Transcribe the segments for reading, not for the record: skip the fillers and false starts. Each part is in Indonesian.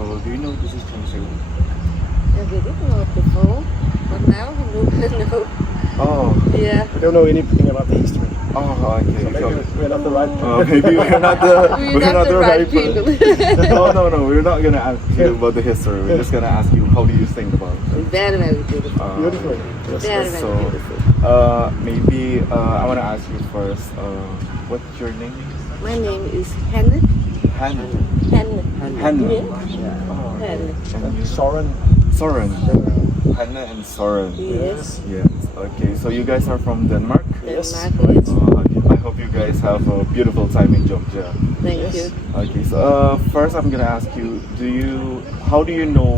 So do you know this is Candi Sewu? Yeah, we didn't know it before, but now we know. Oh, Yeah. We don't know anything about the history. oh, okay. So maybe we're not the right. Maybe we're not the right people. people. No, we're not gonna ask you about the history. We're just gonna ask you how do you think about it. Very, very beautiful. Beautiful. Yes. Very, very So, beautiful. maybe I wanna ask you first. What's your name? My name is Hanne. Hannah. Hanne. Hannah. Yeah. Oh, Hanne. and Soren. Soren. Hannah and Soren. Yes. Yes. Okay. So you guys are from Denmark. Yes. Denmark, yes. Okay. I hope you guys have a beautiful time in Jogja. Thank Yes. you. Okay. So first I'm gonna ask you, how do you know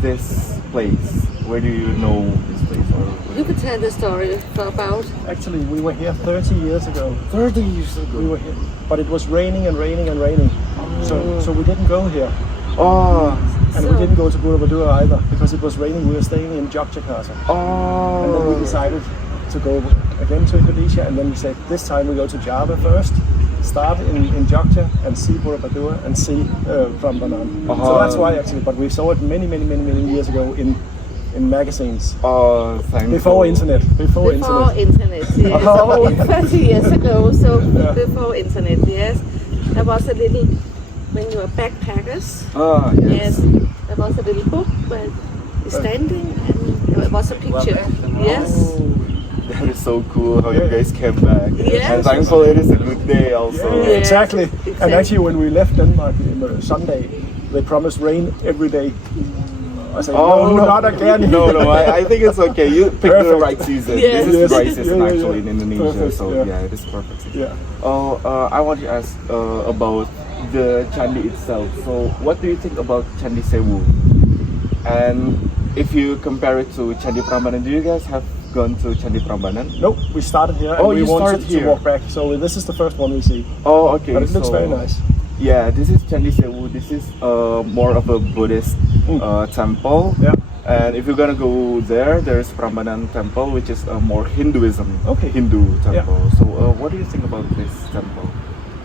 this place? Where do you know this place? You could tell the story about. Actually, we were here 30 years ago. 30 years ago. We were here, but it was raining and raining and raining. So we didn't go here, Oh. and we didn't go to Bulawayo either because it was raining. We were staying in Yogyakarta, and then we Oh. decided to go again to Indonesia, and then we said this time we go to Java first. Start in Jogja and see Bulawayo and see Prambanan. So that's why actually, but we saw it many years ago in magazines. Oh, thankful. Before internet. Before internet, yes. Oh. 30 years ago, so Yeah. before internet, yes. There was a little, when you were backpackers, Ah, yes, yes. there was a little book where it's standing and there was a picture. Yes. That is so cool how you Yeah. guys came back. Yes. And thankful it is a good day also. Yeah, Yes, exactly. exactly. And actually, when we left Denmark on Sunday, they promised rain every day. I said, Oh, no, not again. No, I think it's okay. You picked the Perfect. right season. Yes. This is Yes. dry season Yeah, yeah, actually yeah. in Indonesia. Perfect, So yeah. yeah, it is perfect season. Yeah. Oh, I want to ask about the Candi itself. So what do you think about Candi Sewu? And if you compare it to Candi Prambanan, do you guys have gone to Candi Prambanan? Nope, we started here and Oh, we you wanted started to here. walk back. So this is the first one we see. Oh, okay. But it looks so- very nice. Yeah, this is Candi Sewu. This is more of a Buddhist temple. Yeah. And if you're gonna go there, there's Prambanan Temple, which is more Hinduism. Okay. Hindu temple. So what do you think about this temple?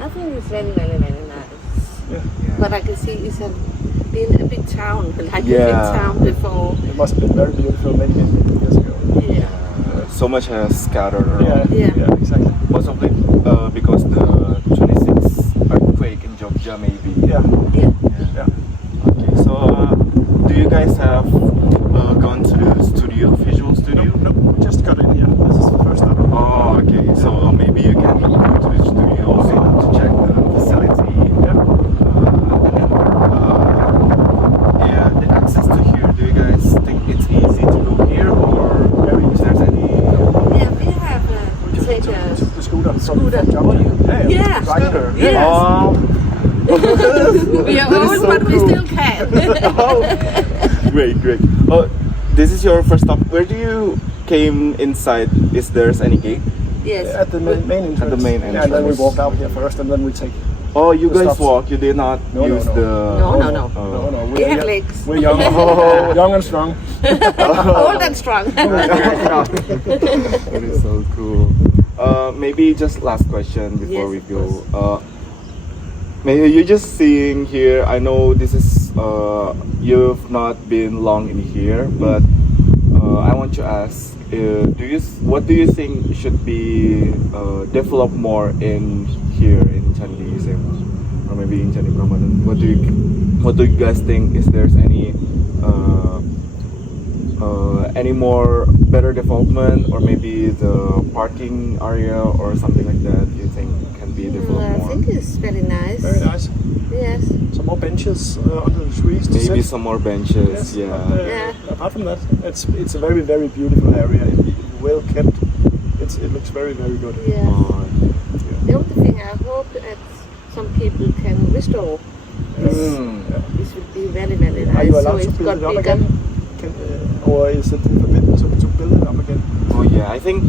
I think it's very, very, very nice. Yeah. But I can see it's been a big town, like a big Yeah. town before. It must have been very beautiful many years ago. Yeah. So much has scattered around. Yeah. Exactly. Possibly because the 26th earthquake in Jogja, maybe. Yeah. Yeah. Yeah. Okay. So do you guys have gone to the studio, visual studio? Nope, we just got in here. This is the first time. Oh, okay. So maybe you can go to the studio also to check the facility. Yeah. Yeah, the access to here. Do you guys think it's easy to go here, or is there any? Yeah, we have take a Took the scooter. Scooter. Yeah. Yeah, Right here. Yes. Oh, We are That is old, so but we cool. still can. great. Oh, this is your first stop. Where do you came inside? Is there's any gate? Yes. At the main entrance. At the main Yeah, and then we entrance. walked out here first, and then we take. Oh, you The guys stops. walk. You did not No, no, use no. the. No. Oh. No, We have legs. We're young, Oh. young and strong. Old and strong. That is so cool. Maybe just last question before Yes, we of go. Maybe you're just seeing here. I know this is you've not been long in here, but I want to ask: what do you think should be developed more in here in Candi Sewu, or maybe in Candi Prambanan? What do you guys think? Is there's any more better development, or maybe the parking area or something like that you think can be developed I more? think it's very nice. Very nice. Yes. Some more benches under the trees to Maybe sit. some more benches, Yes, yeah. but, Yeah. Apart from that, it's a very beautiful area. Well kept. It looks very good. Yeah. Oh, The only thing I hope that some people can restore. mm. This would be very, very nice. Are you So allowed to it's build got it up bigger. again? Or is it forbidden to build it up again? Oh yeah, I think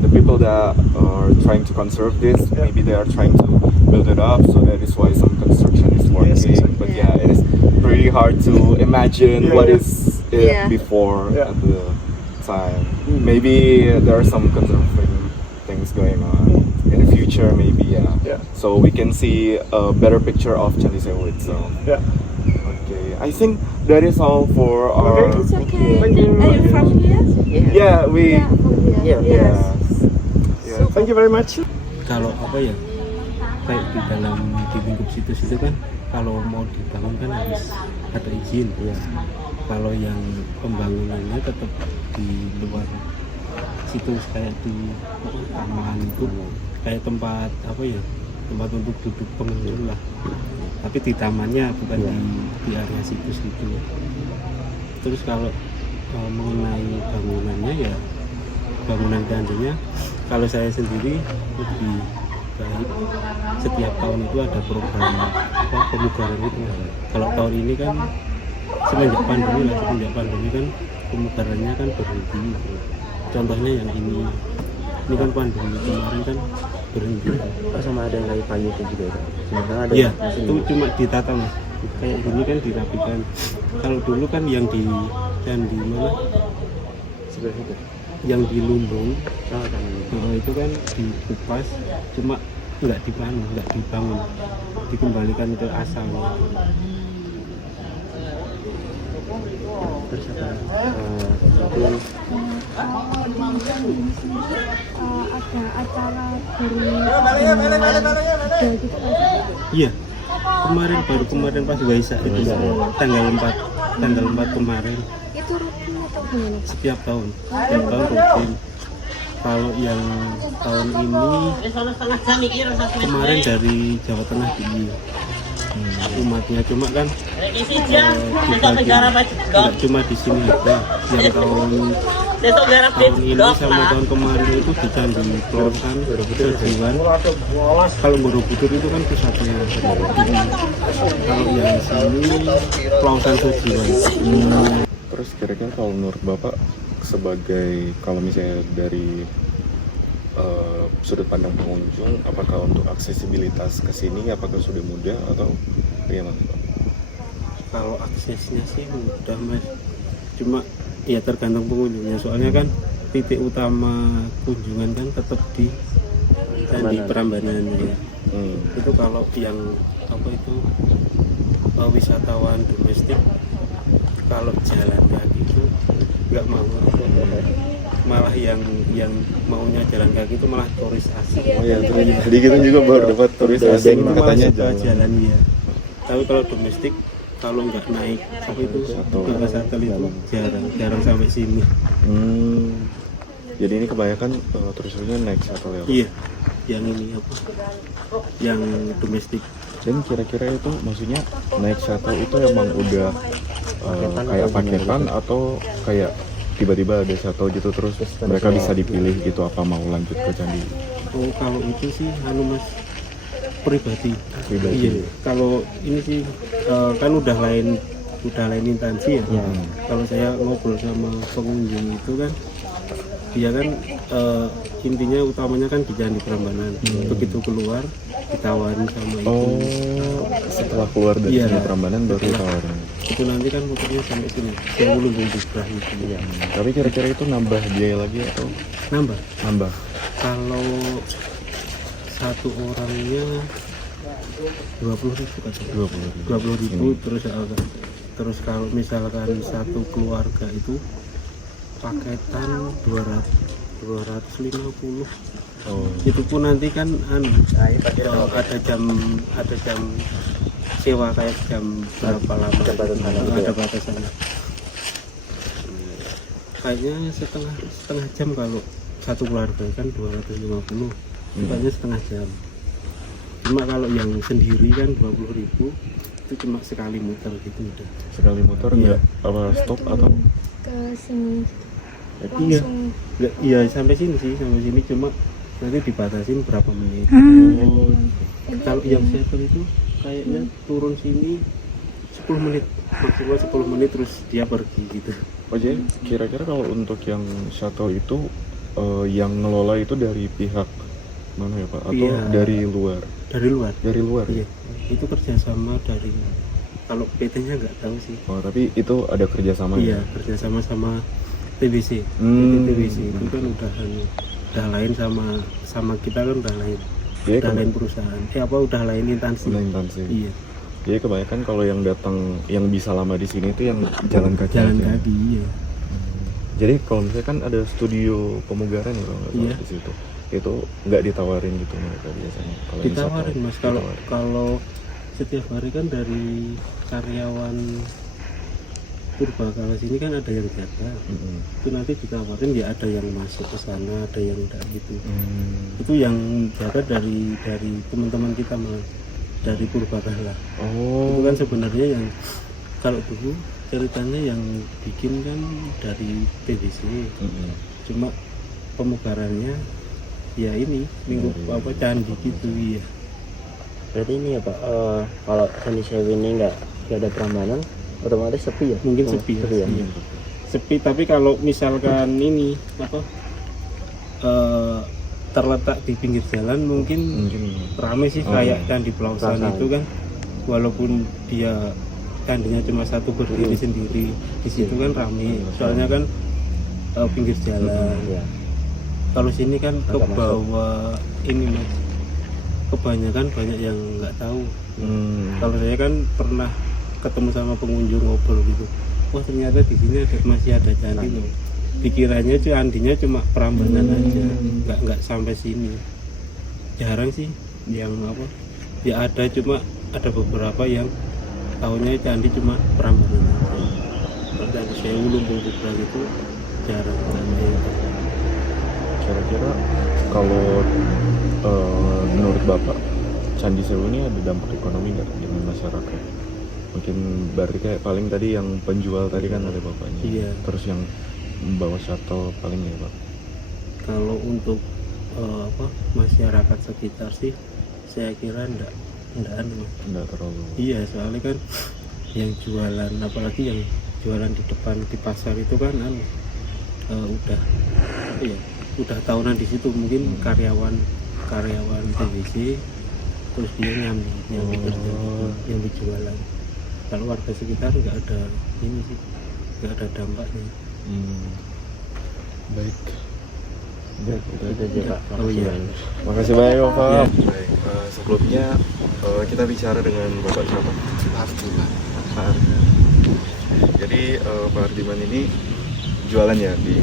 the people that are trying to conserve this, Yeah. maybe they are trying to build it up, so that is why some construction is working. exactly. But yeah, it is pretty hard to imagine Yeah, what yeah. is it Yeah. before Yeah. at the time. Mm. Maybe there are some conserving things going on in the future, maybe. Yeah. So we can see a better picture of Candi Sewu itself. Yeah. Okay, I think that is all for our. It's okay. Thank you. Are you from here? Yeah, we. Yeah, from here. Yes. Yeah. Thank you very much. Kalau apa ya, kayak di dalam di lingkup situs itu kan kalau mau dibangun kan harus ada izin ya. Kalau yang pembangunannya tetap di luar situs kayak di taman itu kayak tempat apa ya, tempat untuk duduk pengunjung lah, tapi di tamannya bukan di area situs itu. Terus kalau mengenai bangunannya ya, bangunan gantinya kalau saya sendiri lebih baik setiap tahun itu ada program apa pemugaran itu. Kalau tahun ini kan semenjak pandemi kan pemugarannya kan berhenti. Contohnya yang ini kan pandemi kemarin kan berhenti. Sama ada yang kayu kayu itu juga ya? Sementara ada Iya, mesin itu cuma ditata mas. Kayak gini kan dirapikan. Kalau dulu kan yang di mana? sebelah situ. Yang di Lumbung, Oh, kan. itu kan dikupas, cuma nggak dibangun, dikembalikan ke asalnya. Terus apa? Mungkin ada acara dari Iya, kemarin pas Waisak itu tanggal 4 kemarin. itu rutin atau gimana? Setiap tahun rutin. Kalau yang tahun ini kemarin dari Jawa Tengah DIY umatnya, cuma kan tidak cuma di sini aja. Yang tahun ini sama tahun kemarin itu di Candi Plosan Sejiwan. Kalau Borobudur itu kan pusatnya. Kalau yang sini Plosan Sejiwan. Terus kira-kira kalau menurut Bapak sebagai kalau misalnya dari sudut pandang pengunjung, apakah untuk aksesibilitas ke sini apakah sudah mudah atau bagaimana Pak? Kalau aksesnya sih mudah mas, cuma ya tergantung pengunjungnya. Soalnya kan titik utama kunjungan kan tetap di Candi Prambanan ya. Itu kalau yang apa itu wisatawan domestik, kalau jalan kaki itu nggak mau, malah yang maunya jalan kaki itu malah turis asing. Oh ya, tadi kita juga baru dapat turis asing Itu katanya malah suka jalan ya. Tapi kalau domestik, kalau nggak naik apa itu ke shuttle itu jarang sampai sini. Jadi ini kebanyakan turis-turisnya naik shuttle ya Pak? Iya, yang ini apa? Yang domestik. Dan kira-kira itu maksudnya naik shuttle itu emang udah kayak paketan atau kayak tiba-tiba ada shuttle gitu terus mereka bisa dipilih gitu apa mau lanjut ke candi? Oh kalau itu sih mas pribadi. Iya. Kalau ini sih kan udah lain instansi ya. Kalau saya ngobrol sama pengunjung itu kan dia kan intinya utamanya kan di Candi Prambanan. Begitu keluar ditawarin sama itu. Oh, setelah keluar dari Candi Prambanan baru ditawarin. Itu nanti kan muternya sampai sini. Yang Lumbung Bubrah itu. Iya. Tapi kira-kira itu nambah biaya lagi atau? Nambah. Kalau satu orangnya 20.000 katanya. 20.000 terus kalau misalkan satu keluarga itu paketan 250. Itu pun nanti kan ada jam sewa kayak jam berapa lama ada batasannya. Kayaknya setengah jam kalau satu keluarga kan 250. Kayaknya setengah jam. Cuma kalau yang sendiri kan 20.000 itu cuma sekali muter gitu udah. Sekali muter nggak apa stop atau? Ke sini Langsung. Iya sampai sini cuma nanti dibatasin berapa menit. Kalau yang shuttle itu kayaknya turun sini 10 menit maksimal 10 menit terus dia pergi gitu. Oh jadi kira-kira kalau untuk yang shuttle itu yang ngelola itu dari pihak mana ya Pak? Atau dari luar? Dari luar. Iya. Itu kerjasama dari, kalau PT-nya nggak tahu sih. Oh tapi itu ada kerjasama Iya, ya? kerjasama sama TBC. TBC itu kan udah udah lain sama kita kan udah lain. Iya, Udah lain perusahaan. Udah lain instansi. instansi. Iya, Jadi kebanyakan kalau yang datang yang bisa lama di sini itu yang jalan kaki. jalan aja. kaki. Iya. Jadi kalau misalnya kan ada studio pemugaran ya kalau nggak salah Iya. di situ, itu nggak ditawarin gitu mereka biasanya. Kalau Ditawarin wisata, Mas, kalau ditawarin. kalau setiap hari kan dari karyawan Purbakala sini kan ada yang jaga. Mm-mm. Itu nanti ditawarin ya ada yang masuk ke sana, ada yang enggak gitu. Itu yang jaga dari teman-teman kita malah dari Purbakala. Itu Oh, kan sebenarnya yang kalau dulu ceritanya yang bikin kan dari PVC. mm-mm. Cuma pemugarannya ya ini minggu Dari- candi gitu ya. Berarti ini ya Pak, kalau Candi Sewu ini nggak ada Prambanan, otomatis sepi ya? Mungkin Oh, sepi ya. ya? Iya. Sepi, tapi kalau misalkan ini terletak di pinggir jalan mungkin Mungkin. rame sih Oh, kayak iya. Candi Pelausan Pelausan. itu kan, walaupun dia candinya cuma satu berdiri sendiri, di situ kan rame soalnya kan pinggir jalan. Ya. Kalau sini kan ke Agak masuk. bawah ini Mas, kebanyakan banyak yang nggak tahu. Kalau saya kan pernah ketemu sama pengunjung ngobrol gitu, wah ternyata di sini masih ada candi loh. Pikirannya candinya cuma Prambanan aja, nggak sampai sini. Jarang sih yang ya ada, cuma ada beberapa yang tahunya candi cuma Prambanan aja. Kalau Candi Sewu Lumbung Kubra itu jarang. Kira-kira kalau menurut Bapak Candi Sewu ini ada dampak ekonomi nggak dengan masyarakat? Mungkin berarti kayak paling tadi yang penjual tadi kan ada bapaknya. Iya. Terus yang membawa shuttle paling ya Pak. Kalau untuk masyarakat sekitar sih saya kira enggak anu. Nggak terlalu. Iya, soalnya kan yang jualan, apalagi yang jualan di depan di pasar itu kan udah tahunan di situ, mungkin karyawan TVC, terus dia nyambi kerja gitu, yang dijualan. Kalau warga sekitar nggak ada ini sih, nggak ada dampaknya. Baik. Ya, Itu aja Pak. Oh iya. Makasih banyak Bapak. Iya. Baik, sebelumnya kita bicara dengan Bapak siapa? Pak Ardiman. Jadi Pak Ardiman ini jualan ya di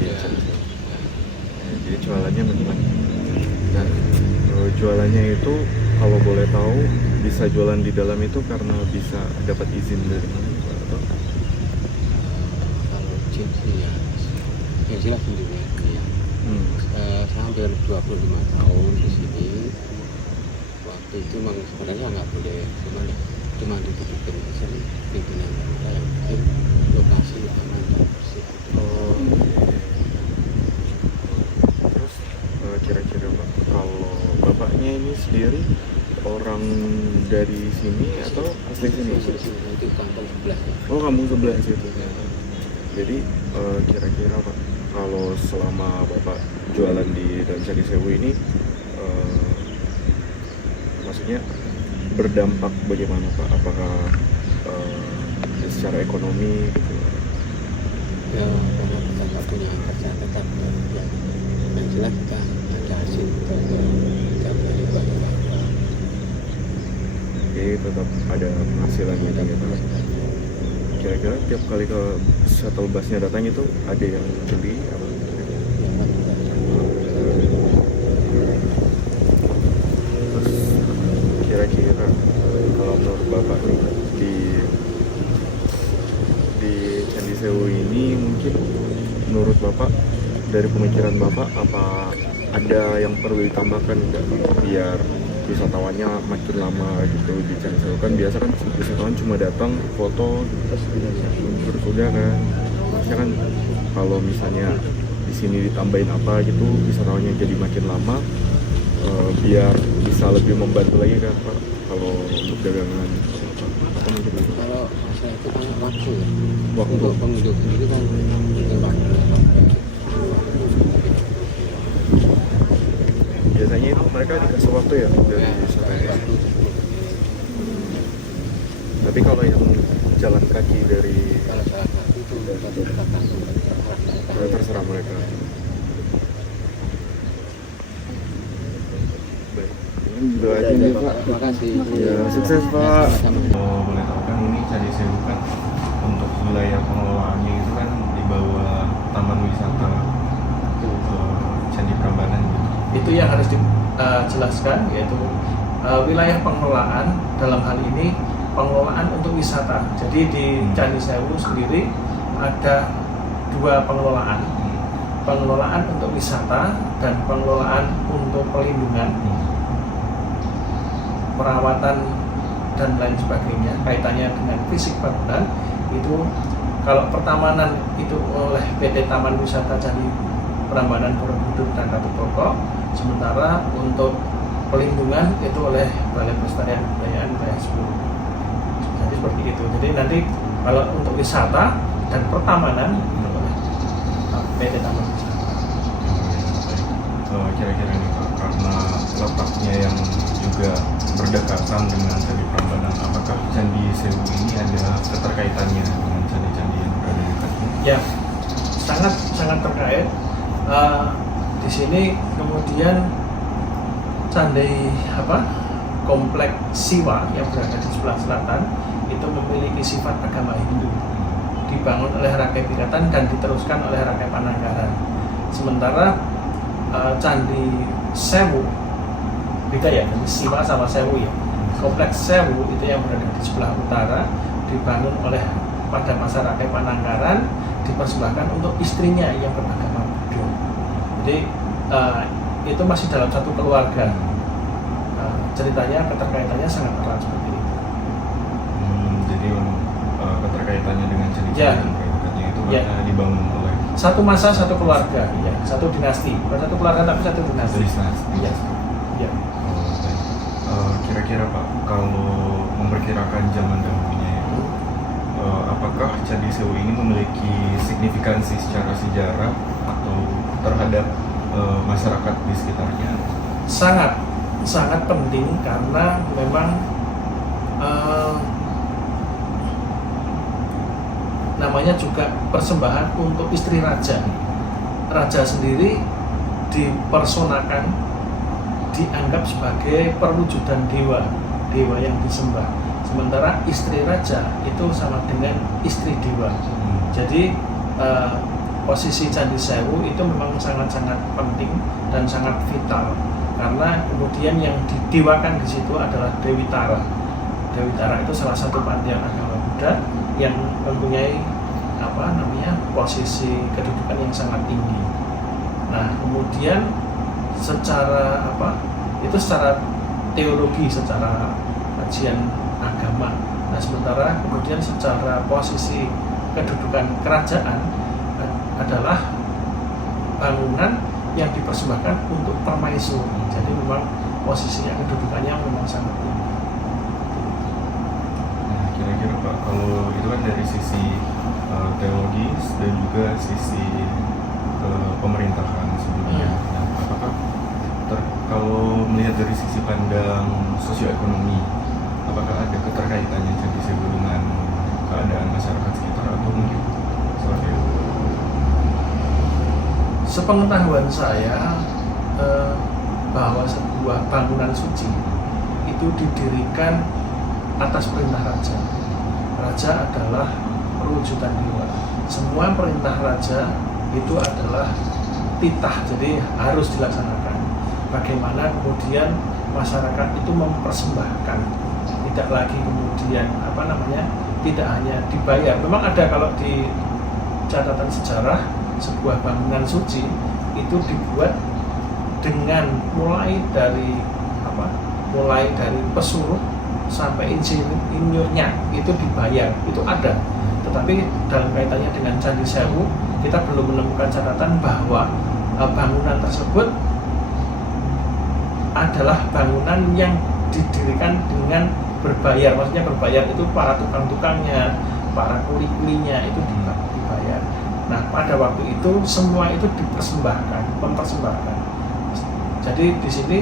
jadi jualannya bagaimana? Nah, jualannya itu kalau boleh tahu bisa jualan di dalam itu karena bisa dapat izin dari mana Pak? Atau? Kalau izin sih ya yang jelas sendiri ya. Saya hampir 25 tahun di sini. Waktu itu memang sebenarnya nggak boleh, cuma ditutupin aja nih pimpinan kita yang bikin lokasi aman dan bersih. Terus kira-kira Pak, kalau bapaknya ini sendiri orang dari sini atau asli sini? Itu kampung sebelah ya. Oh, kampung sebelah situ. Jadi kira-kira Pak, kalau selama Bapak jualan di dalam Candi Sewu ini, maksudnya berdampak bagaimana Pak? Apakah secara ekonomi gitu? Ya karena kita nggak punya kerja tetap ya. Yang jelas kita ada hasil kita beli barang-barang. Jadi tetap ada penghasilan gitu ya Pak. Kira-kira tiap kali ke shuttle busnya datang itu ada yang beli apa? Terus kira-kira kalau menurut Bapak nih di Candi Sewu ini mungkin menurut Bapak dari pemikiran Bapak apa ada yang perlu ditambahkan nggak biar wisatawannya makin lama gitu di Candi Sewu? Kan biasa kan wisatawan cuma datang foto terus udah kan, maksudnya kan kalau misalnya di sini ditambahin apa gitu wisatawannya jadi makin lama, biar bisa lebih membantu lagi kan Pak kalau untuk dagangan apa mungkin gitu. Kalau saya itu kan waktu ya. Waktu. Untuk pengunjung sendiri kan mungkin waktu. Biasanya itu mereka dikasih waktu ya dari Waktu tapi kalau yang jalan kaki dari kalau salah satu itu tergantung terserah mereka. Doain ya Pak. Terima kasih. Ya, sukses Pak. Kalau boleh tahu kan ini Candi Sewu kan untuk wilayah pengelolaannya itu kan di bawah Taman Wisata Candi Prambanan gitu. Itu yang harus dijelaskan, yaitu wilayah pengelolaan dalam hal ini pengelolaan untuk wisata. Jadi di Candi Sewu sendiri ada dua pengelolaan, pengelolaan untuk wisata dan pengelolaan untuk pelindungan, perawatan dan lain sebagainya. Kaitannya dengan fisik bangunan itu, kalau pertamanan itu oleh PT Taman Wisata Candi Prambanan Borobudur dan Ratu Boko, sementara untuk pelindungan itu oleh Balai Pelestarian Kebudayaan Wilayah 10. Jadi seperti itu. Jadi nanti kalau untuk wisata dan pertamanan itu oleh PT Taman Wisata. Kira-kira nih Pak, karena letaknya yang juga berdekatan dengan Candi Prambanan, apakah Candi Sewu ini ada keterkaitannya dengan candi-candi yang berada di dekatnya? Ya, sangat terkait. Di sini kemudian Candi Kompleks Siwa yang berada di sebelah selatan itu memiliki sifat agama Hindu, dibangun oleh Rakai Pikatan dan diteruskan oleh Rakai Pananggaran. Sementara Candi Sewu beda ya, Siwa sama Sewu ya. Kompleks Sewu itu yang berada di sebelah utara dibangun oleh pada masa Rakai Pananggaran, dipersembahkan untuk istrinya yang beragama Buddha. Jadi itu masih dalam satu keluarga. Ceritanya keterkaitannya sangat erat seperti itu. Jadi keterkaitannya dengan candi-candi Ya. yang dekatnya itu Ya. karena dibangun oleh Satu masa, satu keluarga, ya, satu dinasti. Bukan satu keluarga tapi satu dinasti. Iya. Ya. Kira-kira Pak, kalau memperkirakan zaman dahulunya itu, apakah Candi Sewu ini memiliki signifikansi secara sejarah atau terhadap masyarakat di sekitarnya? Sangat penting karena memang namanya juga persembahan untuk istri raja. Raja sendiri dipersonakan, dianggap sebagai perwujudan dewa yang disembah. Sementara istri raja itu sama dengan istri dewa. Jadi posisi Candi Sewu itu memang sangat-sangat penting dan sangat vital, karena kemudian yang didewakan di situ adalah Dewi Tara. Dewi Tara itu salah satu pantheon agama Buddha yang mempunyai posisi kedudukan yang sangat tinggi. Nah, kemudian secara teologi, secara kajian agama. Nah, sementara kemudian secara posisi kedudukan kerajaan adalah bangunan yang dipersembahkan untuk permaisuri. Jadi memang posisinya, kedudukannya memang sangat tinggi. Nah, kira-kira Pak, kalau itu kan dari sisi teologis dan juga sisi pemerintahan sebelumnya. Nah, apakah kalau melihat dari sisi pandang sosioekonomi, apakah ada keterkaitannya Candi Sewu dengan keadaan masyarakat sekitar atau mungkin seperti itu? Sepengetahuan saya bahwa sebuah bangunan suci itu didirikan atas perintah raja. Raja adalah perwujudan dewa. Semua perintah raja itu adalah titah, jadi harus dilaksanakan. Bagaimana kemudian masyarakat itu mempersembahkan, tidak lagi kemudian tidak hanya dibayar. Memang ada, kalau di catatan sejarah, sebuah bangunan suci itu dibuat dengan mulai dari pesuruh sampai insinyurnya itu dibayar, itu ada. Tetapi dalam kaitannya dengan Candi Sewu, kita belum menemukan catatan bahwa bangunan tersebut adalah bangunan yang didirikan dengan berbayar. Maksudnya berbayar itu para tukang-tukangnya, para kuli-kulinya itu dibayar. Nah, pada waktu itu semua itu mempersembahkan. Jadi di sini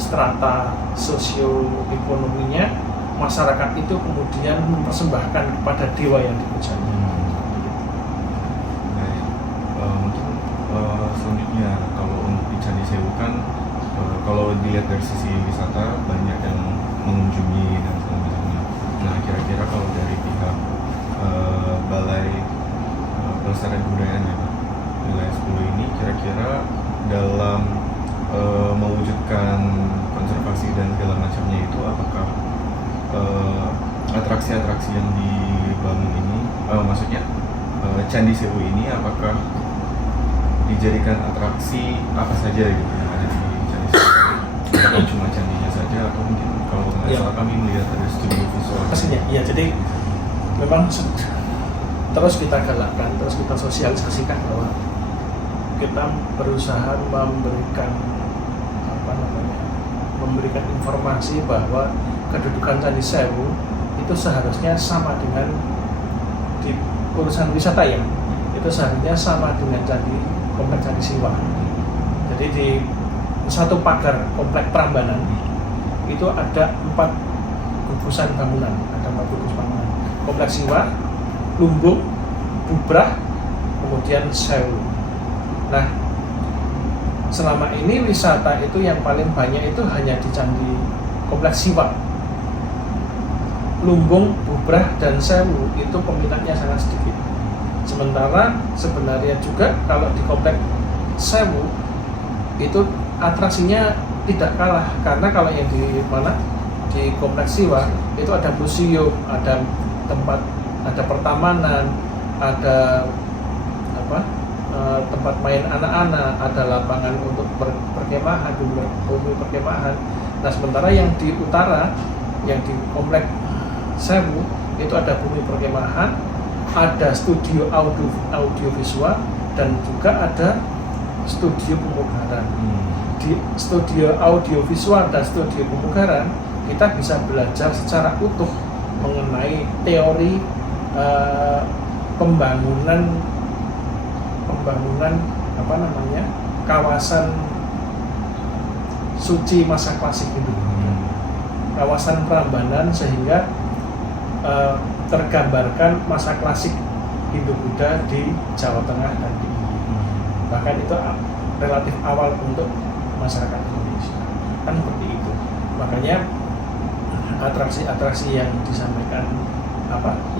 strata sosioekonominya, masyarakat itu kemudian mempersembahkan kepada dewa yang dipujanya. Mungkin selanjutnya kalau untuk di Candi Sewu kan kalau di dilihat dari sisi wisata banyak yang mengunjungi dan segala macamnya. Nah kira-kira kalau dari pihak Balai Pelestarian Kebudayaan ya Pak, wilayah 10 ini kira-kira dalam mewujudkan konservasi dan segala macamnya itu apakah atraksi-atraksi yang dibangun ini, maksudnya Candi Sewu ini apakah dijadikan atraksi apa saja gitu yang ada di Candi Sewu? Bukan cuma candinya saja atau mungkin kalau nggak salah kami melihat ada studio visual. Pastinya, iya. Jadi memang terus kita galakkan, terus kita sosialisasikan bahwa kita berusaha memberikan informasi bahwa kedudukan Candi Sewu itu seharusnya sama dengan di urusan wisata ya, itu seharusnya sama dengan kompleks Candi Siwa. Jadi di satu pagar kompleks Prambanan itu ada 4 gugusan bangunan, kompleks Siwa, Lumbung, Bubrah, kemudian Sewu. Nah, selama ini wisata itu yang paling banyak itu hanya di Candi Kompleks Siwa. Lumbung, Bubrah, dan Sewu itu peminatnya sangat sedikit. Sementara sebenarnya juga kalau di Kompleks Sewu itu atraksinya tidak kalah, karena kalau yang di Kompleks Siwa itu ada museum, ada tempat, ada pertamanan, ada tempat main anak-anak, ada lapangan untuk perkemahan, bumi perkemahan. Nah sementara yang di utara, yang di Kompleks Sewu itu ada bumi perkemahan, ada studio audiovisual, dan juga ada studio pemugaran. Di studio audiovisual dan studio pemugaran kita bisa belajar secara utuh mengenai teori pembangunan kawasan suci masa klasik itu, kawasan Prambanan, sehingga tergambarkan masa klasik Hindu-Buddha di Jawa Tengah dan di India. Bahkan itu relatif awal untuk masyarakat Indonesia, kan seperti itu. Makanya atraksi-atraksi yang disampaikan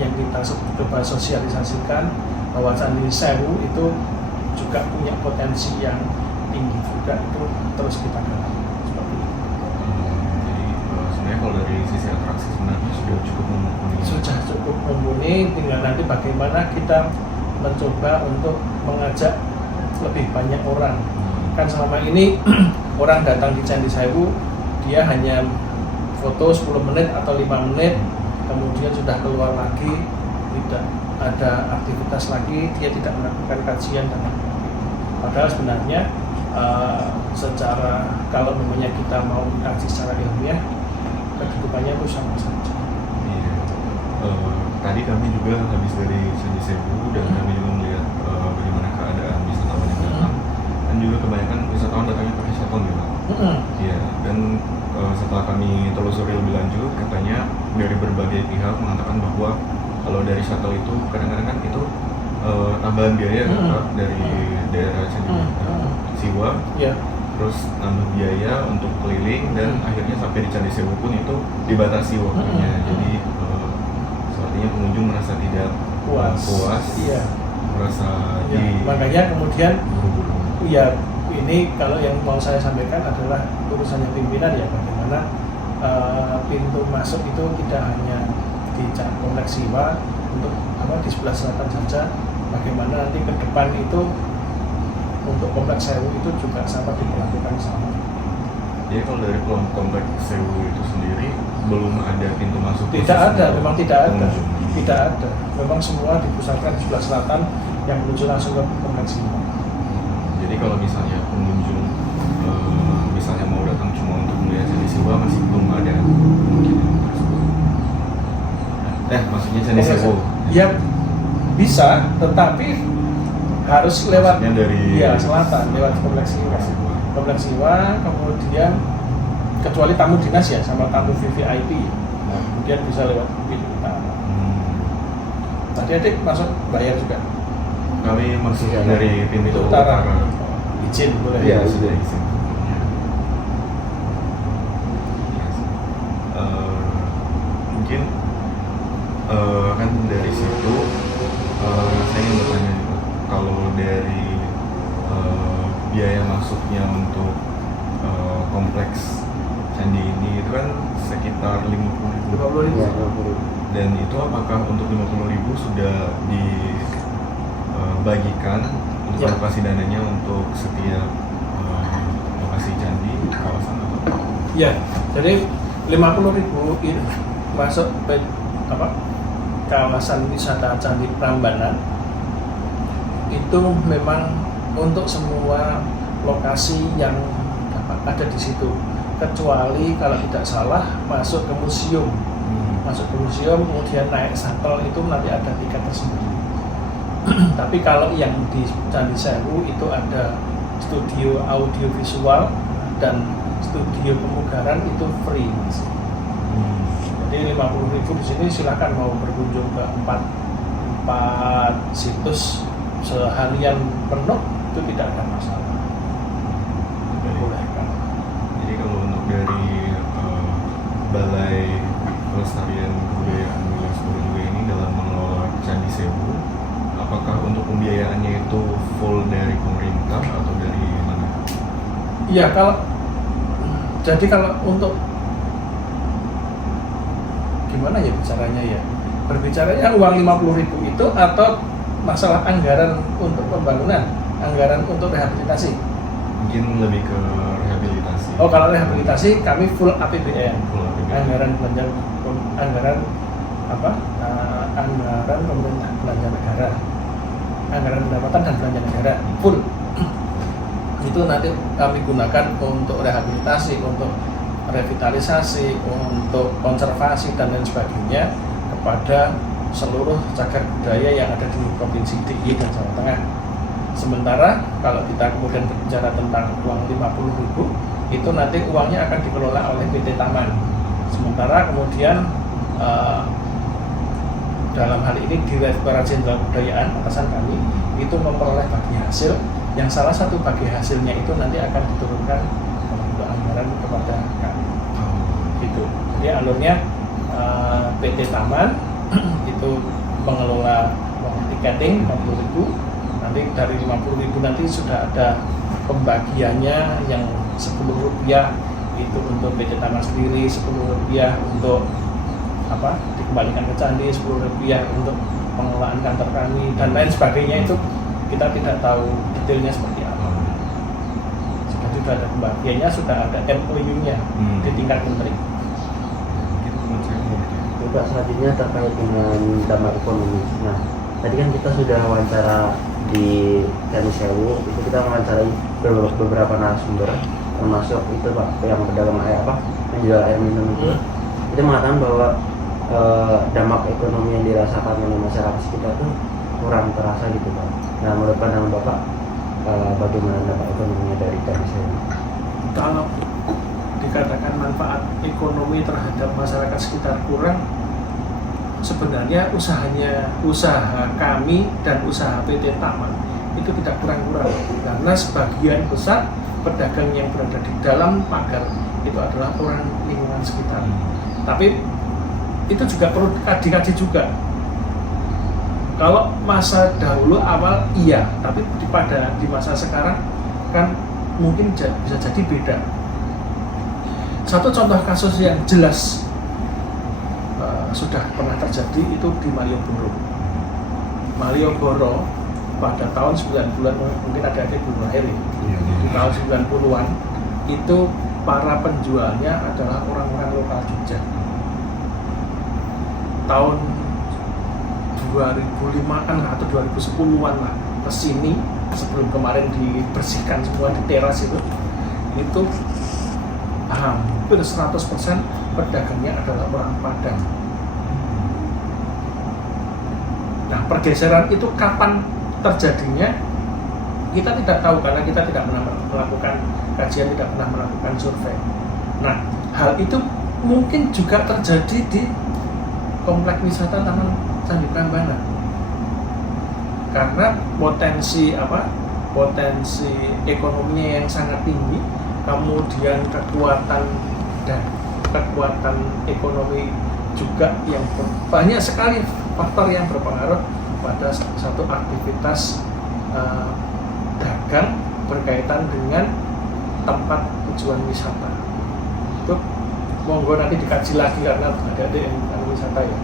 yang kita coba sosialisasikan bahwa Candi Sewu itu juga punya potensi yang tinggi juga, itu terus kita gali seperti itu. Jadi sebenarnya kalau dari sisi atraksi sebenarnya sudah cukup mumpuni. Sudah cukup mumpuni, tinggal nanti bagaimana kita mencoba untuk mengajak lebih banyak orang. Kan selama ini orang datang di Candi Sewu dia hanya foto 10 menit atau 5 menit, kemudian sudah keluar lagi, tidak ada aktivitas lagi, dia tidak melakukan kajian dan padahal sebenarnya secara kalau memangnya kita mau kaji secara ilmiah, kedudukannya itu sama saja. Iya. Tadi kami juga habis dari Candi Sewu dan kami juga melihat bagaimana keadaan wisatawan yang datang, dan juga kebanyakan wisatawan datangnya pakai shuttle gitu. Iya. Dan setelah kami telusuri lebih lanjut, katanya dari berbagai pihak mengatakan bahwa kalau dari shuttle itu kadang-kadang kan itu tambahan biaya dari daerah Candi Siwa, terus nambah biaya untuk keliling, dan akhirnya sampai di Candi Sewu pun itu dibatasi waktunya. Jadi sepertinya pengunjung merasa tidak puas, merasa makanya kemudian ini kalau yang mau saya sampaikan adalah urusannya pimpinan ya, bagaimana pintu masuk itu tidak hanya di Kompleks Siwa untuk di sebelah selatan saja, bagaimana nanti ke depan itu untuk Kompleks Sewu itu juga sama diperlakukan sama. Jadi kalau dari Kompleks Sewu itu sendiri belum ada pintu masuk? Tidak ada, memang tidak ada. Tidak ada. Memang semua dipusatkan di sebelah selatan yang menuju langsung ke Kompleks Siwa. Jadi kalau misalnya pengunjung misalnya mau datang cuma untuk melihat Candi Siwa masih belum ada kemungkinan tersebut. Maksudnya Candi Sewu. Ya bisa, tetapi harus lewat dari selatan, lewat Kompleks Siwa. Kompleks Siwa, kemudian kecuali tamu dinas ya sama tamu VVIP, kemudian bisa lewat pintu utara. Tadi adik masuk bayar juga. Kami masuk dari pintu utara. Izin boleh. Iya, sudah izin. biaya masuknya untuk kompleks candi ini itu kan sekitar 50.000. 50.000. Ya, Dan itu apakah untuk 50.000 sudah dibagikan untuk Ya. alokasi dananya untuk setiap lokasi candi kawasan atau? Ya, jadi 50.000 itu masuk kawasan wisata Candi Prambanan itu memang untuk semua lokasi yang ada di situ, kecuali kalau tidak salah masuk ke museum. Masuk ke museum kemudian naik shuttle itu nanti ada tiket tersendiri. Tapi kalau yang di Candi Sewu itu ada studio audio visual dan studio pemugaran itu free, Mas. Jadi 50.000 di sini silakan mau berkunjung ke empat situs seharian penuh itu tidak ada masalah. Dibolehkan. Jadi kalau untuk dari Balai Pelestarian Kebudayaan Wilayah Sukoharjo ini dalam mengelola Candi Sewu, apakah untuk pembiayaannya itu full dari pemerintah atau dari mana? Iya, kalau untuk gimana ya bicaranya ya? Berbicaranya uang 50.000 itu atau masalah anggaran untuk pembangunan, anggaran untuk rehabilitasi? Mungkin lebih ke rehabilitasi. Oh, kalau rehabilitasi kami full APBN. Full APBN. Anggaran belanja anggaran pemerintah belanja negara, anggaran pendapatan dan belanja negara full. Itu nanti kami gunakan untuk rehabilitasi, untuk revitalisasi, untuk konservasi dan lain sebagainya kepada seluruh cagar budaya yang ada di Provinsi DIY dan Jawa Tengah. Sementara kalau kita kemudian berbicara tentang uang 50.000, itu nanti uangnya akan dikelola oleh PT Taman. Sementara kemudian dalam hal ini Direktorat Jenderal Kebudayaan atasan kami itu memperoleh bagi hasil, yang salah satu bagi hasilnya itu nanti akan diturunkan untuk anggaran kepada kami. Gitu. Jadi alurnya PT Taman itu mengelola uang tiketing 50.000, nanti dari 50.000 nanti sudah ada pembagiannya yang Rp10 itu untuk PT Taman sendiri, Rp10 untuk dikembalikan ke candi, Rp10 untuk pengelolaan kantor kami dan lain sebagainya. Itu kita tidak tahu detailnya seperti apa. Sudah ada pembagiannya, sudah ada MOU-nya di tingkat menteri. Pak, selanjutnya terkait dengan dampak ekonomi. Nah, tadi kan kita sudah wawancara di Candi Sewu, itu kita mewawancarai beberapa narasumber, termasuk itu Pak yang pedagang menjual air minum itu. Itu mengatakan bahwa dampak ekonomi yang dirasakan oleh masyarakat sekitar itu kurang terasa gitu Pak. Nah, menurut pandangan Bapak, bagaimana dampak ekonominya dari Candi Sewu? Kalau dikatakan manfaat ekonomi terhadap masyarakat sekitar kurang, sebenarnya usaha kami dan usaha PT Taman itu tidak kurang-kurang, karena sebagian besar pedagang yang berada di dalam pagar itu adalah orang lingkungan sekitar. Tapi itu juga perlu dikaji juga. Kalau masa dahulu awal iya, tapi di masa sekarang kan mungkin bisa jadi beda. Satu contoh kasus yang jelas sudah pernah terjadi itu di Malioboro. Malioboro pada tahun 90-an, mungkin ada belum lahir ya. Di tahun 90-an itu para penjualnya adalah orang-orang lokal Jogja. Tahun 2005-an atau 2010-an lah ke sini, sebelum kemarin dibersihkan semua di teras itu hampir 100% pedagangnya adalah orang Padang. Nah, pergeseran itu kapan terjadinya kita tidak tahu, karena kita tidak pernah melakukan kajian, tidak pernah melakukan survei. Nah, hal itu mungkin juga terjadi di kompleks wisata Taman Candi Prambanan, karena potensi ekonominya yang sangat tinggi, kemudian kekuatan ekonomi juga yang banyak sekali faktor yang berpengaruh pada satu aktivitas dagang berkaitan dengan tempat tujuan wisata. Itu monggo nanti dikaji lagi karena ada yang wisata ya.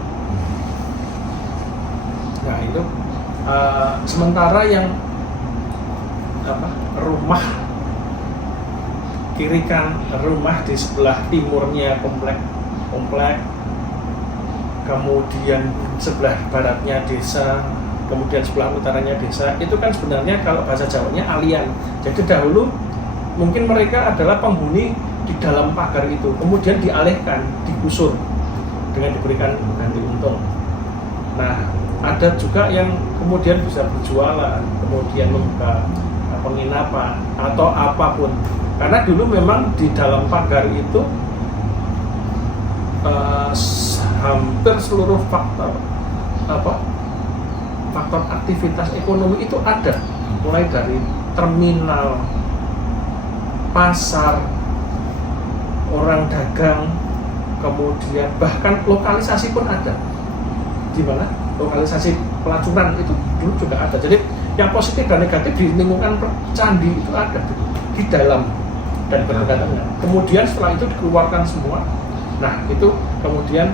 Nah itu sementara yang rumah kiri kan rumah di sebelah timurnya komplek, kemudian sebelah baratnya desa, kemudian sebelah utaranya desa, itu kan sebenarnya kalau bahasa Jawanya alian. Jadi dahulu mungkin mereka adalah penghuni di dalam pagar itu, kemudian dialihkan, digusur dengan diberikan ganti untung. Nah, ada juga yang kemudian bisa berjualan, kemudian membuka penginapan atau apapun. Karena dulu memang di dalam pagar itu hampir seluruh faktor aktivitas ekonomi itu ada, mulai dari terminal, pasar, orang dagang, kemudian bahkan lokalisasi pun ada. Di mana lokalisasi pelacuran itu dulu juga ada. Jadi yang positif dan negatif di lingkungan candi itu ada di dalam dan berdekatan. Kemudian setelah itu dikeluarkan semua. Nah itu kemudian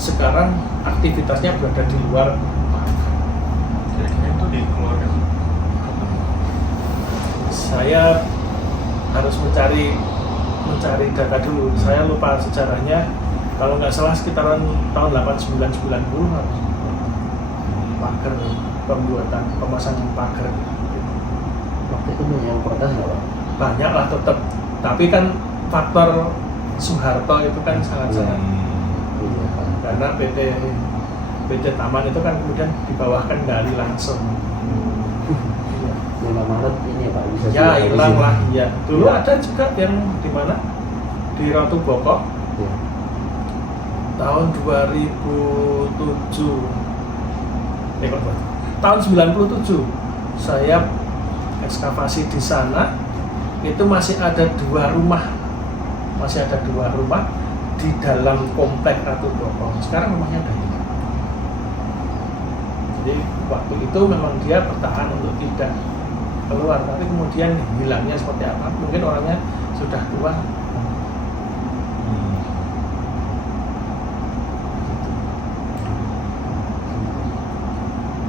sekarang aktivitasnya berada di luar. Kira-kira itu dikeluarkan. Saya harus mencari data dulu. Saya lupa sejarahnya. Kalau nggak salah sekitaran tahun 89-90 harus pagar, pemasangan pagar. Waktu itu banyak yang protes nggak Pak? Banyak lah tetap. Tapi kan faktor Soeharto itu kan sangat-sangat. Iya Pak. Karena PT Taman itu kan kemudian di bawah kendali langsung. Iya. 5 Maret ini Pak bisa Ya hilang lah, iya. Dulu Ya. ada juga yang di mana? Di Ratu Boko Ya. tahun 2007. Tahun 97 saya ekskavasi di sana, itu masih ada dua rumah di dalam komplek Ratu Boko. Sekarang rumahnya udah hilang. Jadi waktu itu memang dia bertahan untuk tidak keluar, tapi kemudian hilangnya seperti apa? Mungkin orangnya sudah tua.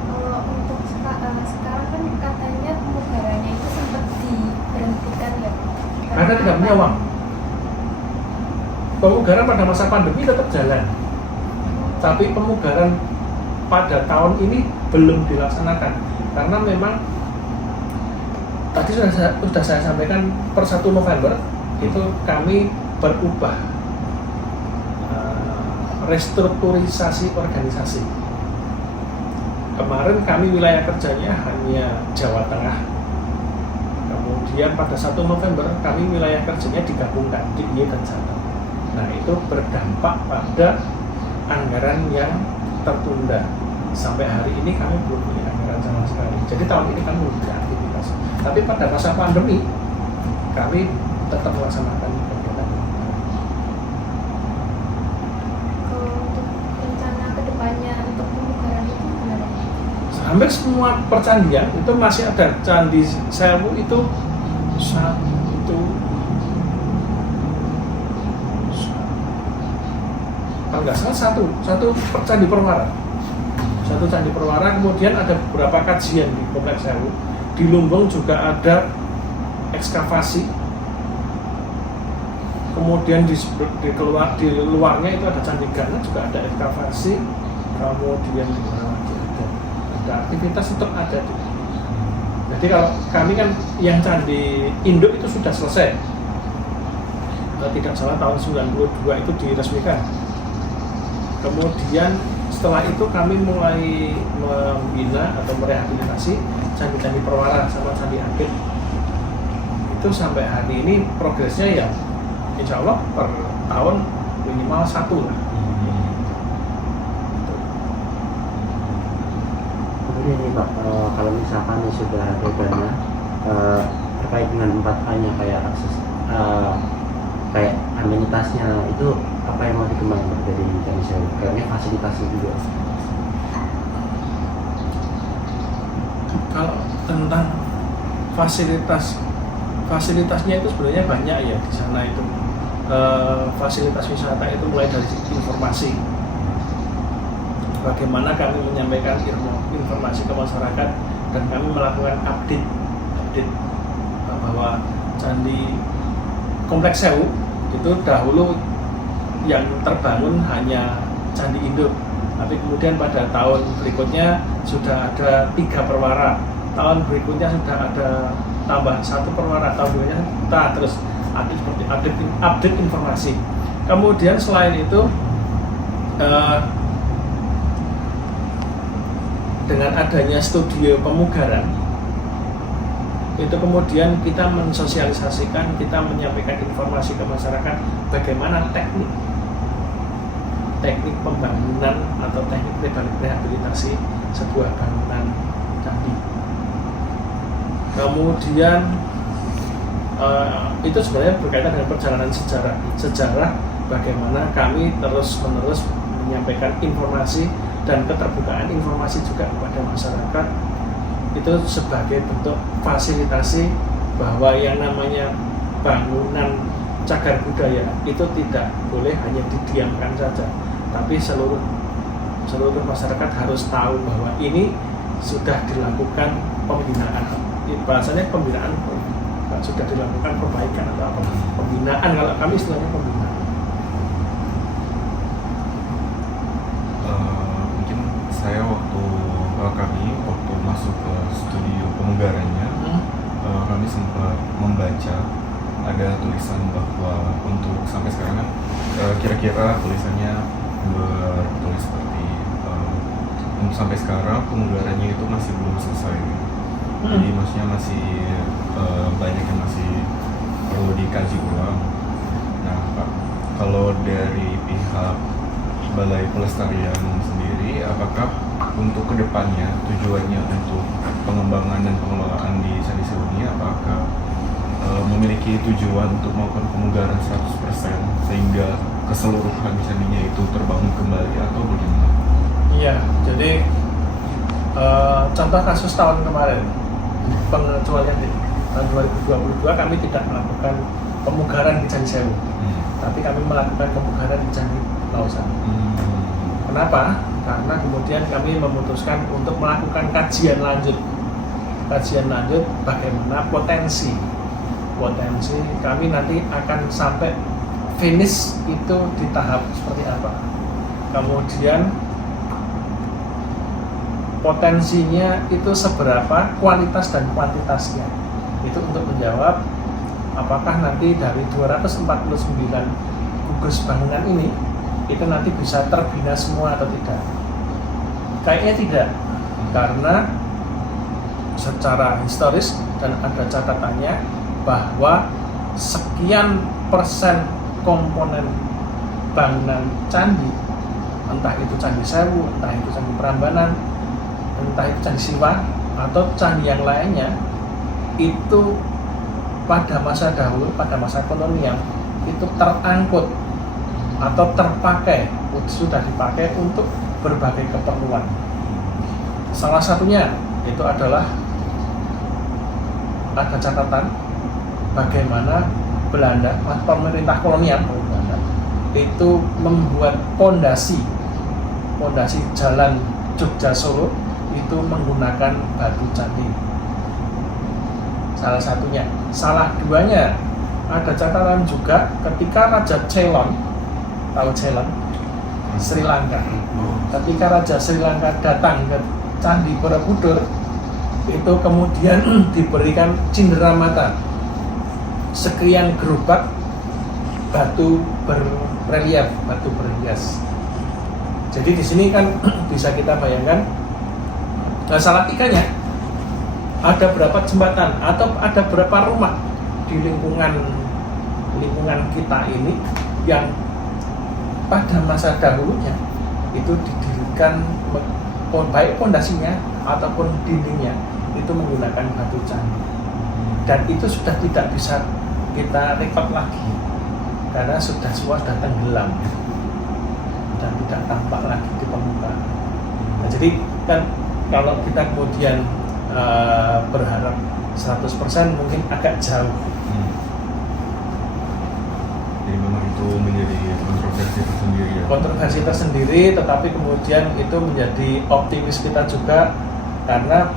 Kalau untuk sekarang kan katanya pemugarannya itu sempat diberhentikan ya. Karena tidak punya uang. Pemugaran pada masa pandemi tetap jalan, tapi pemugaran pada tahun ini belum dilaksanakan karena memang tadi sudah saya sampaikan per 1 November itu kami berubah restrukturisasi organisasi. Kemarin kami wilayah kerjanya hanya Jawa Tengah. Kemudian pada 1 November kami wilayah kerjanya digabungkan DIY dan Jateng. Nah itu berdampak pada anggaran yang tertunda. Sampai hari ini kami belum punya anggaran sama sekali. Jadi tahun ini kami belum beraktivitas. Tapi pada masa pandemi kami tetap melaksanakan kegiatan. Kalau untuk rencana kedepannya untuk pemugaran itu gimana? Hampir semua percandian itu masih ada. Candi Sewu itu kalau nggak salah satu candi perwara. Satu candi perwara, kemudian ada beberapa kajian di Kompleks Sewu. Di Lumbung juga ada ekskavasi. Kemudian di luarnya itu ada Candi Gana juga ada ekskavasi. Kemudian di mana lagi ada aktivitas tetap ada. Jadi kalau kami kan yang Candi Induk itu sudah selesai. Kalau tidak salah tahun 92 itu diresmikan. Kemudian setelah itu kami mulai membina atau merehabilitasi candi-candi perwara sama candi Akit. Itu sampai hari ini progresnya ya insya Allah per tahun minimal 1 lah. Kemudian nih Pak, kalau misalkan sudah ada dana terkait dengan 4A-nya kayak akses kayak amenitasnya itu apa yang mau dikembangkan dari Candi Sewu? Kayaknya fasilitasnya juga. Kalau tentang fasilitasnya itu sebenarnya banyak ya di sana itu. Fasilitas wisata itu mulai dari informasi, bagaimana kami menyampaikan informasi ke masyarakat, dan kami melakukan update bahwa Candi Kompleks Sewu itu dahulu yang terbangun hanya Candi Induk, tapi kemudian pada tahun berikutnya sudah ada 3 perwara, tahun berikutnya sudah ada tambah 1 perwara, tahun berikutnya kita terus update informasi. Kemudian selain itu dengan adanya studio pemugaran itu kemudian kita mensosialisasikan, kita menyampaikan informasi ke masyarakat bagaimana teknik pembangunan atau teknik rehabilitasi sebuah bangunan candi. Kemudian itu sebenarnya berkaitan dengan perjalanan sejarah bagaimana kami terus-menerus menyampaikan informasi dan keterbukaan informasi juga kepada masyarakat, itu sebagai bentuk fasilitasi bahwa yang namanya bangunan cagar budaya itu tidak boleh hanya didiamkan saja, tapi seluruh masyarakat harus tahu bahwa ini sudah dilakukan pembinaan, bahasanya pembinaan, sudah dilakukan perbaikan atau apa, pembinaan, kalau kami istilahnya pembinaan. Mungkin saya kami waktu masuk ke studio pemugarannya, kami sempat membaca ada tulisan bahwa untuk sampai sekarang kan kira-kira tulisannya bertulis seperti untuk sampai sekarang pemugarannya itu masih belum selesai. Jadi maksudnya masih banyak yang masih perlu dikaji ulang. Nah, Pak, kalau dari pihak Balai Pelestarian sendiri, apakah untuk kedepannya tujuannya untuk pengembangan dan pengelolaan di Candi Sewu ini, apakah memiliki tujuan untuk melakukan pemugaran 100% sehingga keseluruhan candinya itu terbangun kembali atau bagaimana? Iya, jadi contoh kasus tahun kemarin, pengecualian di tahun 2022 kami tidak melakukan pemugaran di Candi Sewu, tapi kami melakukan pemugaran di Candi Lausan. Kenapa? Karena kemudian kami memutuskan untuk melakukan kajian lanjut bagaimana potensi kami nanti akan sampai finish itu di tahap seperti apa, kemudian potensinya itu seberapa, kualitas dan kuantitasnya, itu untuk menjawab apakah nanti dari 249 gugus bangunan ini itu nanti bisa terbina semua atau tidak. Kayaknya tidak, karena secara historis dan ada catatannya bahwa sekian persen komponen bangunan candi, entah itu Candi Sewu, entah itu Candi Prambanan, entah itu Candi Siwa atau candi yang lainnya, itu pada masa dahulu, pada masa kolonial itu terangkut atau terpakai, sudah dipakai untuk berbagai keperluan. Salah satunya itu adalah ada catatan bagaimana Belanda, pemerintah kolonial Belanda itu membuat pondasi jalan Jogja Solo itu menggunakan batu candi. Salah satunya. Salah duanya ada catatan juga ketika Raja Ceylon, tahu Ceylon, Sri Lanka. Ketika Raja Sri Lanka datang ke Candi Borobudur, itu kemudian diberikan cenderamata sekian gerobak batu berrelief, batu berhias. Jadi di sini kan bisa kita bayangkan, salah tikanya ada berapa jembatan atau ada berapa rumah di lingkungan kita ini yang pada masa dahulunya itu didirikan baik pondasinya ataupun dindingnya itu menggunakan batu candi, dan itu sudah tidak bisa kita rekod lagi karena sudah tenggelam dan tidak tampak lagi di permukaan. Nah, jadi kan kalau kita kemudian berharap 100% mungkin agak jauh. Jadi memang itu menjadi kontroversi tersendiri ya. Kontroversi tersendiri, tetapi kemudian itu menjadi optimis kita juga karena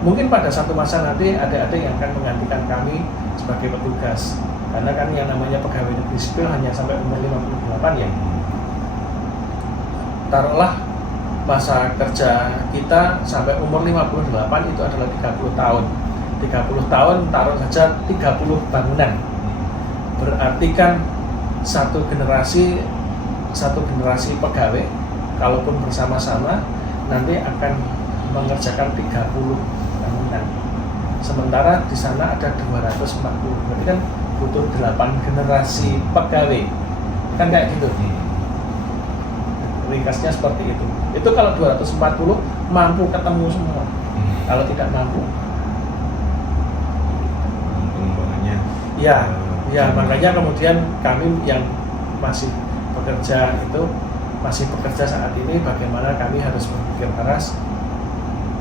mungkin pada satu masa nanti adik-adik yang akan menggantikan kami sebagai petugas, karena kan yang namanya pegawai negeri sipil hanya sampai umur 58 ya. Taruhlah masa kerja kita sampai umur 58 itu adalah 30 tahun. 30 tahun taruh saja 30 bangunan. Berarti kan satu generasi pegawai kalaupun bersama-sama nanti akan mengerjakan 30 bangunan. Sementara di sana ada 240. Berarti kan butuh 8 generasi pegawai. Kan kayak gitu. Ringkasnya seperti itu. Itu kalau 240 mampu ketemu semua. Kalau tidak mampu, pengembangannya. Ya, makanya kemudian kami yang masih bekerja saat ini, bagaimana kami harus berpikir keras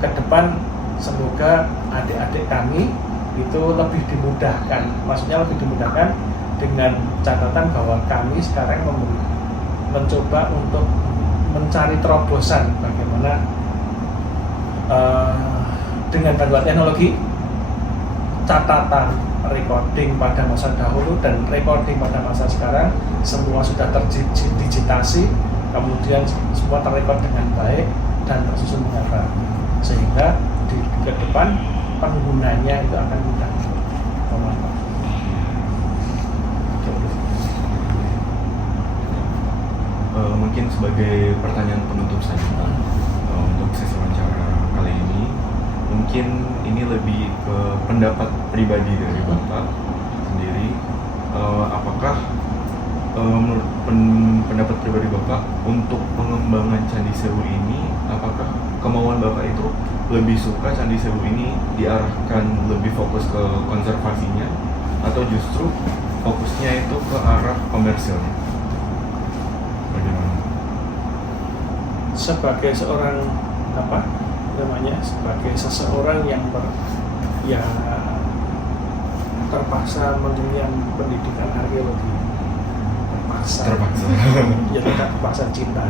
ke depan. Semoga adik-adik kami itu lebih dimudahkan, maksudnya lebih dimudahkan dengan catatan bahwa kami sekarang mencoba untuk mencari terobosan bagaimana dengan bantuan teknologi, catatan recording pada masa dahulu dan recording pada masa sekarang semua sudah terdigitasi, kemudian semua terrekod dengan baik dan tersusun dengan rapi, sehingga di ke depan penggunanya itu akan mudah memantau. Mungkin sebagai pertanyaan penutup saja untuk sesi wawancara kali ini, mungkin ini lebih ke pendapat pribadi dari Bapak sendiri. Apakah menurut pendapat pribadi Bapak untuk pengembangan Candi Sewu ini, apakah kemauan Bapak itu lebih suka Candi Sewu ini diarahkan lebih fokus ke konservasinya atau justru fokusnya itu ke arah komersilnya? Bagaimana? Sebagai seorang sebagai seseorang yang terpaksa mengenyam pendidikan arkeologi, terpaksa ya tidak terpaksa cinta,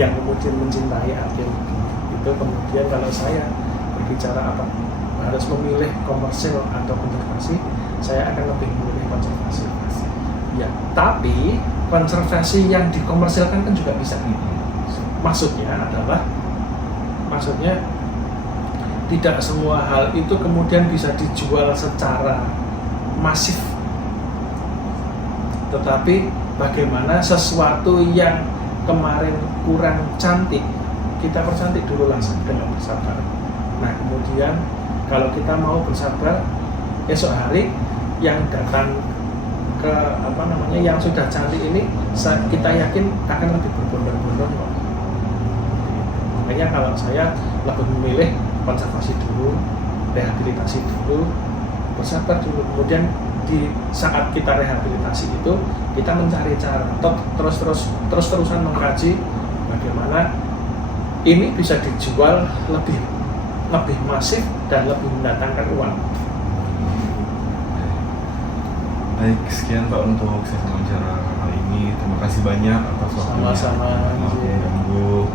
yang kemudian mencintai arkeologi itu, kemudian kalau saya berbicara apa harus memilih komersil atau konservasi, saya akan lebih memilih konservasi. Ya, tapi konservasi yang dikomersilkan kan juga bisa. Maksudnya tidak semua hal itu kemudian bisa dijual secara masif. Tetapi bagaimana sesuatu yang kemarin kurang cantik, kita percantik dulu langsung dengan bersabar. Nah, kemudian kalau kita mau bersabar, esok hari yang datang ke yang sudah cantik ini, kita yakin akan lebih berbondong-bondong kok. Makanya kalau saya lebih memilih konservasi dulu, rehabilitasi dulu, bersabar dulu. Kemudian di saat kita rehabilitasi itu, kita mencari cara terus-terusan mengkaji bagaimana ini bisa dijual lebih masif dan lebih mendatangkan uang. Baik, sekian Pak untuk sesi wawancara kali ini. Terima kasih banyak atas waktunya. Sama-sama. Maaf mengganggu.